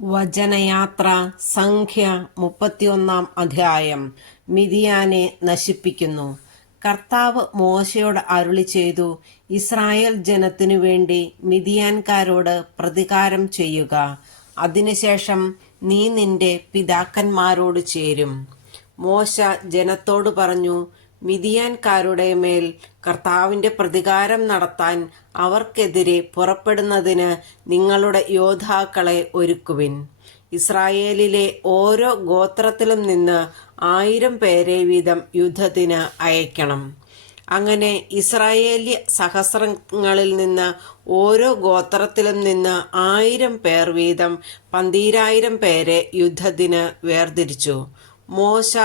വചനയാത്ര സംഖ്യ 31 അധ്യായം. മിദിയാനെ നശിപ്പിക്കുന്നു. കർത്താവ് മോശയോട് അരുളിച്ചെയ്തു, ഇസ്രായേൽ ജനത്തിനു വേണ്ടി മിദിയാൻകാരോട് പ്രതികാരം ചെയ്യുക. അതിനുശേഷം നീ നിന്റെ പിതാക്കന്മാരോട് ചേരും. മോശ ജനത്തോട് പറഞ്ഞു, മിദിയാൻകാരുടെ മേൽ കർത്താവിന്റെ പ്രതികാരം നടത്താൻ അവർക്കെതിരെ പുറപ്പെടുന്നതിന് നിങ്ങളുടെ യോദ്ധാക്കളെ ഒരുക്കുവിൻ. ഇസ്രായേലിലെ ഓരോ ഗോത്രത്തിലും നിന്ന് 1000 പേരെ വീതം യുദ്ധത്തിന് അയക്കണം. അങ്ങനെ ഇസ്രായേല്യ സഹസ്രങ്ങളിൽ നിന്ന് ഓരോ ഗോത്രത്തിലും നിന്ന് 1000 പേർ വീതം 12000 പേരെ യുദ്ധത്തിന് വേർതിരിച്ചു. മോശ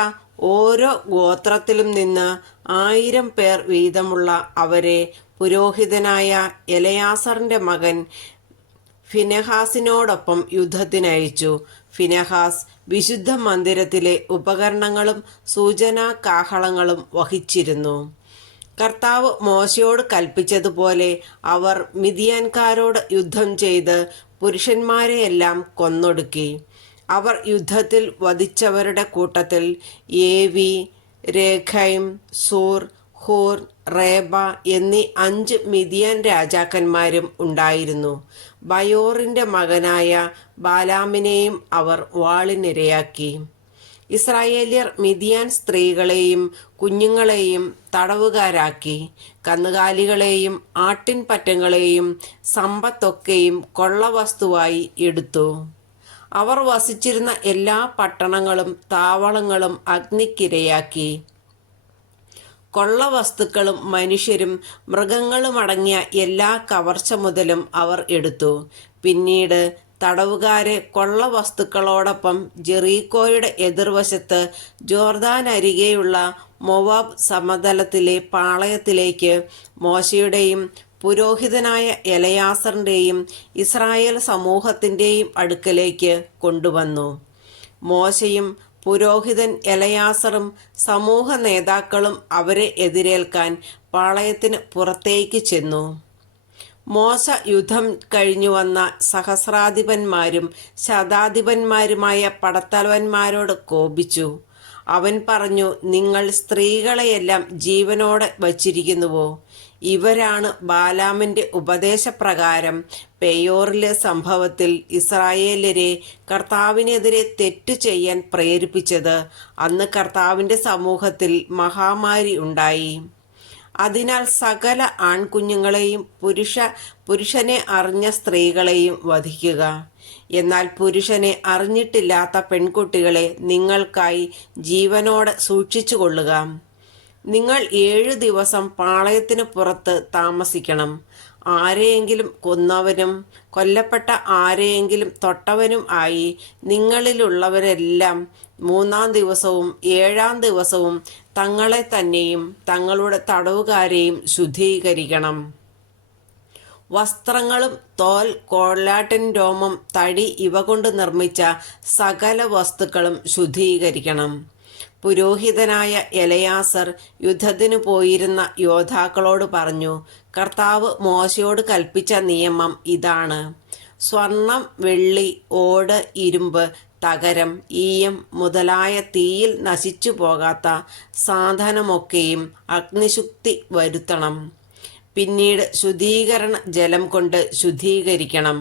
ഓരോ ഗോത്രത്തിലും നിന്ന് 1000 പേർ വീതമുള്ള അവരെ പുരോഹിതനായ എലയാസറിന്റെ മകൻ ഫിനെഹാസിനോടൊപ്പം യുദ്ധത്തിനയച്ചു. ഫിനെഹാസ് വിശുദ്ധ മന്ദിരത്തിലെ ഉപകരണങ്ങളും സൂചനാ കാഹളങ്ങളും വഹിച്ചിരുന്നു. കർത്താവ് മോശയോട് കൽപ്പിച്ചതുപോലെ അവർ മിദിയാൻകാരോട് യുദ്ധം ചെയ്ത് പുരുഷന്മാരെയെല്ലാം കൊന്നൊടുക്കി. അവർ യുദ്ധത്തിൽ വധിച്ചവരുടെ കൂട്ടത്തിൽ ഏവി, രേഖൈം, സൂർ, ഹൂർ, റേബ എന്നീ 5 മിദിയാൻ രാജാക്കന്മാരും ഉണ്ടായിരുന്നു. ബയോറിന്റെ മകനായ ബാലാമിനെയും അവർ വാളിനിരയാക്കി. ഇസ്രായേല്യർ മിദിയാൻ സ്ത്രീകളെയും കുഞ്ഞുങ്ങളെയും തടവുകാരാക്കി. കന്നുകാലികളെയും ആട്ടിൻപറ്റങ്ങളെയും സമ്പത്തൊക്കെയും കൊള്ളവസ്തുവായി എടുത്തു. അവർ വസിച്ചിരുന്ന എല്ലാ പട്ടണങ്ങളും താവളങ്ങളും അഗ്നിക്കിരയാക്കി. കൊള്ളവസ്തുക്കളും മനുഷ്യരും മൃഗങ്ങളുമടങ്ങിയ എല്ലാ കവർച്ച മുതലും അവർ എടുത്തു. പിന്നീട് തടവുകാരെ കൊള്ളവസ്തുക്കളോടൊപ്പം ജെറീക്കോയുടെ എതിർവശത്ത് ജോർദാനരികെയുള്ള മോവാബ് സമതലത്തിലെ പാളയത്തിലേക്ക് മോശയുടെയും പുരോഹിതനായ എലയാസറിന്റെയും ഇസ്രായേൽ സമൂഹത്തിന്റെയും അടുക്കലേക്ക് കൊണ്ടുവന്നു. മോശയും പുരോഹിതൻ എലയാസറും സമൂഹ നേതാക്കളും അവരെ എതിരേൽക്കാൻ പാളയത്തിന് പുറത്തേക്ക് ചെന്നു. മോശ യുദ്ധം കഴിഞ്ഞു വന്ന സഹസ്രാധിപന്മാരും ശതാധിപന്മാരുമായ പടത്തലവന്മാരോട് കോപിച്ചു. അവൻ പറഞ്ഞു, നിങ്ങൾ സ്ത്രീകളെയെല്ലാം ജീവനോടെ വച്ചിരിക്കുന്നുവോ? ഇവരാണ് ബാലാമിന്റെ ഉപദേശപ്രകാരം പെയോറിലെ സംഭവത്തിൽ ഇസ്രായേല്യരെ കർത്താവിനെതിരെ തെറ്റു ചെയ്യാൻ പ്രേരിപ്പിച്ചത്. അന്ന് കർത്താവിന്റെ സമൂഹത്തിൽ മഹാമാരി ഉണ്ടായി. അതിനാൽ സകല ആൺകുഞ്ഞുങ്ങളെയും പുരുഷനെ അറിഞ്ഞ സ്ത്രീകളെയും വധിക്കുക. എന്നാൽ പുരുഷനെ അറിഞ്ഞിട്ടില്ലാത്ത പെൺകുട്ടികളെ നിങ്ങൾക്കായി ജീവനോടെ സൂക്ഷിച്ചു കൊള്ളുക. നിങ്ങൾ 7 ദിവസം പാളയത്തിന് പുറത്ത് താമസിക്കണം. ആരെയെങ്കിലും കൊന്നവനും കൊല്ലപ്പെട്ട ആരെയെങ്കിലും തൊട്ടവനും ആയി നിങ്ങളിലുള്ളവരെല്ലാം 3-ാം ദിവസവും 7-ാം ദിവസവും തങ്ങളെ തന്നെയും തങ്ങളുടെ തടവുകാരെയും ശുദ്ധീകരിക്കണം. വസ്ത്രങ്ങളും തോൽ, കോലാട്ടിൻ രോമം, തടി ഇവ കൊണ്ട് നിർമ്മിച്ച സകല വസ്തുക്കളും ശുദ്ധീകരിക്കണം. പുരോഹിതനായ എലയാസർ യുദ്ധത്തിനു പോയിരുന്ന യോദ്ധാക്കളോട് പറഞ്ഞു, കർത്താവ് മോശയോട് കൽപ്പിച്ച നിയമം ഇതാണ്. സ്വർണം, വെള്ളി, ഓട്, ഇരുമ്പ്, തകരം, ഈയം മുതലായ തീയിൽ നശിച്ചു പോകാത്ത സാധനമൊക്കെയും അഗ്നിശുദ്ധി വരുത്തണം. പിന്നീട് ശുദ്ധീകരണ ജലം കൊണ്ട് ശുദ്ധീകരിക്കണം.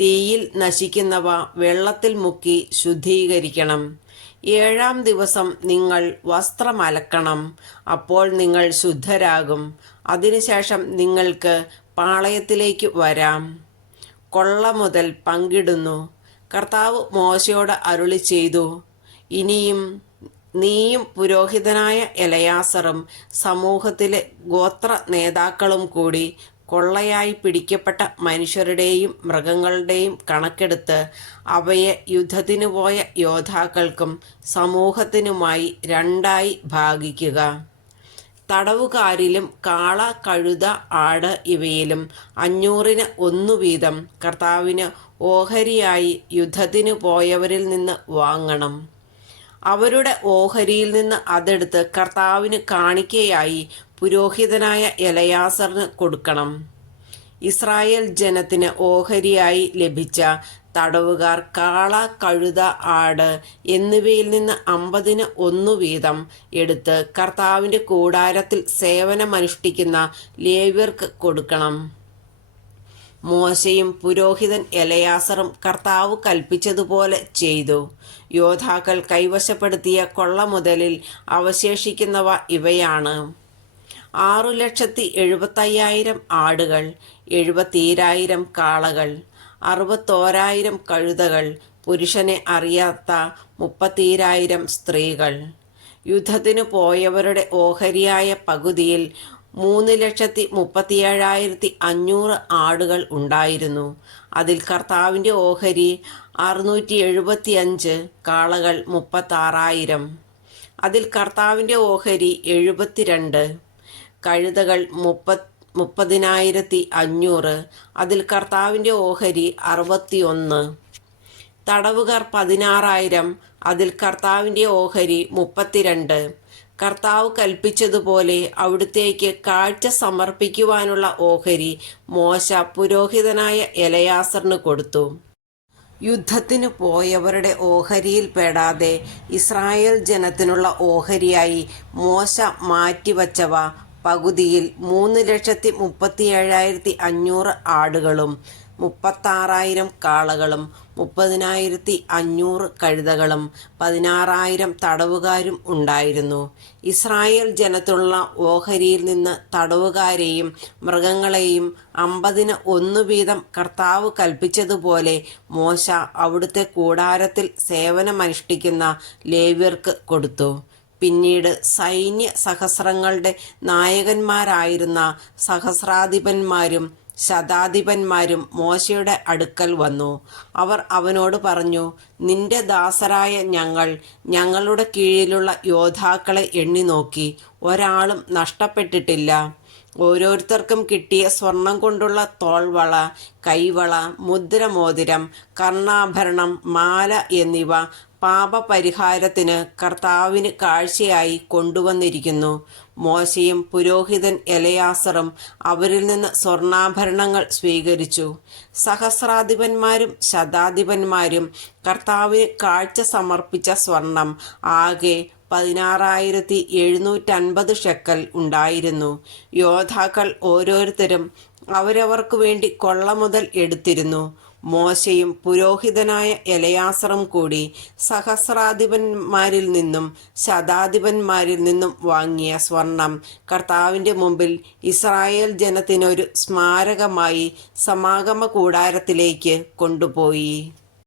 തീയിൽ നശിക്കുന്നവ വെള്ളത്തിൽ മുക്കി ശുദ്ധീകരിക്കണം. 7-ാം ദിവസം നിങ്ങൾ വസ്ത്രമലക്കണം. അപ്പോൾ നിങ്ങൾ ശുദ്ധരാകും. അതിനുശേഷം നിങ്ങൾക്ക് പാളയത്തിലേക്ക് വരാം. കൊള്ള മുതൽ പങ്കിടുന്നു. കർത്താവ് മോശയോട് അരുളിച്ചെയ്തു, ഇനിയും നീയും പുരോഹിതനായ എലയാസറും സമൂഹത്തിലെ ഗോത്ര നേതാക്കളും കൂടി കൊള്ളയായി പിടിക്കപ്പെട്ട മനുഷ്യരുടെയും മൃഗങ്ങളുടെയും കണക്കെടുത്ത് അവയെ യുദ്ധത്തിനു പോയ യോദ്ധാക്കൾക്കും സമൂഹത്തിനുമായി 2ആയി ഭാഗിക്കുക. തടവുകാരിലും കാള, കഴുത, ആട് ഇവയിലും 500-ന് 1 വീതം കർത്താവിന് ഓഹരിയായി യുദ്ധത്തിനു പോയവരിൽ നിന്ന് വാങ്ങണം. അവരുടെ ഓഹരിയിൽ നിന്ന് അതെടുത്ത് കർത്താവിന് കാണിക്കയായി പുരോഹിതനായ എലയാസറിന് കൊടുക്കണം. ഇസ്രായേൽ ജനത്തിന് ഓഹരിയായി ലഭിച്ച തടവുകാർ കാള, കഴുത, ആട് എന്നിവയിൽ നിന്ന് 50 1 വീതം എടുത്ത് കർത്താവിൻ്റെ കൂടാരത്തിൽ സേവനമനുഷ്ഠിക്കുന്ന ലേവ്യർക്ക് കൊടുക്കണം. മോശയും പുരോഹിതൻ എലയാസറും കർത്താവ് കൽപ്പിച്ചതുപോലെ ചെയ്തു. യോദ്ധാക്കൾ കൈവശപ്പെടുത്തിയ കൊള്ളമുതലിൽ അവശേഷിക്കുന്നവ ഇവയാണ്: 6,70,500 ആടുകൾ, 70,000 കാളകൾ, 61,000 കഴുതകൾ, പുരുഷനെ അറിയാത്ത 30,000 സ്ത്രീകൾ. യുദ്ധത്തിനു പോയവരുടെ ഓഹരിയായ പകുതിയിൽ 3,37,500 ആടുകൾ ഉണ്ടായിരുന്നു. അതിൽ കർത്താവിൻ്റെ ഓഹരി 675, കാളകൾ 36,000. അതിൽ കർത്താവിൻ്റെ ഓഹരി 72, കഴുതകൾ 30,500. അതിൽ കർത്താവിൻ്റെ ഓഹരി 61. തടവുകാർ 16,000. അതിൽ കർത്താവിൻ്റെ ഓഹരി 32. കർത്താവ് കൽപ്പിച്ചതുപോലെ അവിടുത്തേക്ക് കാഴ്ച സമർപ്പിക്കുവാനുള്ള ഓഹരി മോശ പുരോഹിതനായ എലയാസറിന് കൊടുത്തു. യുദ്ധത്തിന് പോയവരുടെ ഓഹരിയിൽ പെടാതെ ഇസ്രായേൽ ജനത്തിനുള്ള ഓഹരിയായി മോശ മാറ്റിവച്ചവ പകുതിയിൽ 3,37,500 ആടുകളും 36,000 കാളകളും 30,500 കഴുതകളും 16,000 തടവുകാരും ഉണ്ടായിരുന്നു. ഇസ്രായേൽ ജനത്തിനുള്ള ഓഹരിയിൽ നിന്ന് തടവുകാരെയും മൃഗങ്ങളെയും 50 1 വീതം കർത്താവ് കൽപ്പിച്ചതുപോലെ മോശ അവിടുത്തെ കൂടാരത്തിൽ സേവനമനുഷ്ഠിക്കുന്ന ലേവ്യർക്ക് കൊടുത്തു. പിന്നീട് സൈന്യ സഹസ്രങ്ങളുടെ നായകന്മാരായിരുന്ന സഹസ്രാധിപന്മാരും ശതാധിപന്മാരും മോശയുടെ അടുക്കൽ വന്നു. അവർ അവനോട് പറഞ്ഞു: നിന്റെ ദാസരായ ഞങ്ങൾ ഞങ്ങളുടെ കീഴിലുള്ള യോദ്ധാക്കളെ എണ്ണി നോക്കി, ഒരാളും നഷ്ടപ്പെട്ടിട്ടില്ല. ഓരോരുത്തർക്കും കിട്ടിയ സ്വർണം കൊണ്ടുള്ള തോൾവള, കൈവള, മുദ്രമോതിരം, കർണാഭരണം, മാല എന്നിവ പാപപരിഹാരത്തിന് കർത്താവിന് കാഴ്ചയായി കൊണ്ടുവന്നിരിക്കുന്നു. മോശയും പുരോഹിതൻ എലയാസറും അവരിൽ നിന്ന് സ്വർണ്ണാഭരണങ്ങൾ സ്വീകരിച്ചു. സഹസ്രാധിപന്മാരും ശതാധിപന്മാരും കർത്താവിന് കാഴ്ച സമർപ്പിച്ച സ്വർണം ആകെ 16,750 ഷെക്കൽ ഉണ്ടായിരുന്നു. യോദ്ധാക്കൾ ഓരോരുത്തരും അവരവർക്കു വേണ്ടി കൊള്ളമുതൽ എടുത്തിരുന്നു. മോശയും പുരോഹിതനായ എലയാസറും കൂടി സഹസ്രാധിപന്മാരിൽ നിന്നും ശതാധിപന്മാരിൽ നിന്നും വാങ്ങിയ സ്വർണം കർത്താവിൻ്റെ മുമ്പിൽ ഇസ്രായേൽ ജനത്തിനൊരു സ്മാരകമായി സമാഗമ കൂടാരത്തിലേക്ക് കൊണ്ടുപോയി.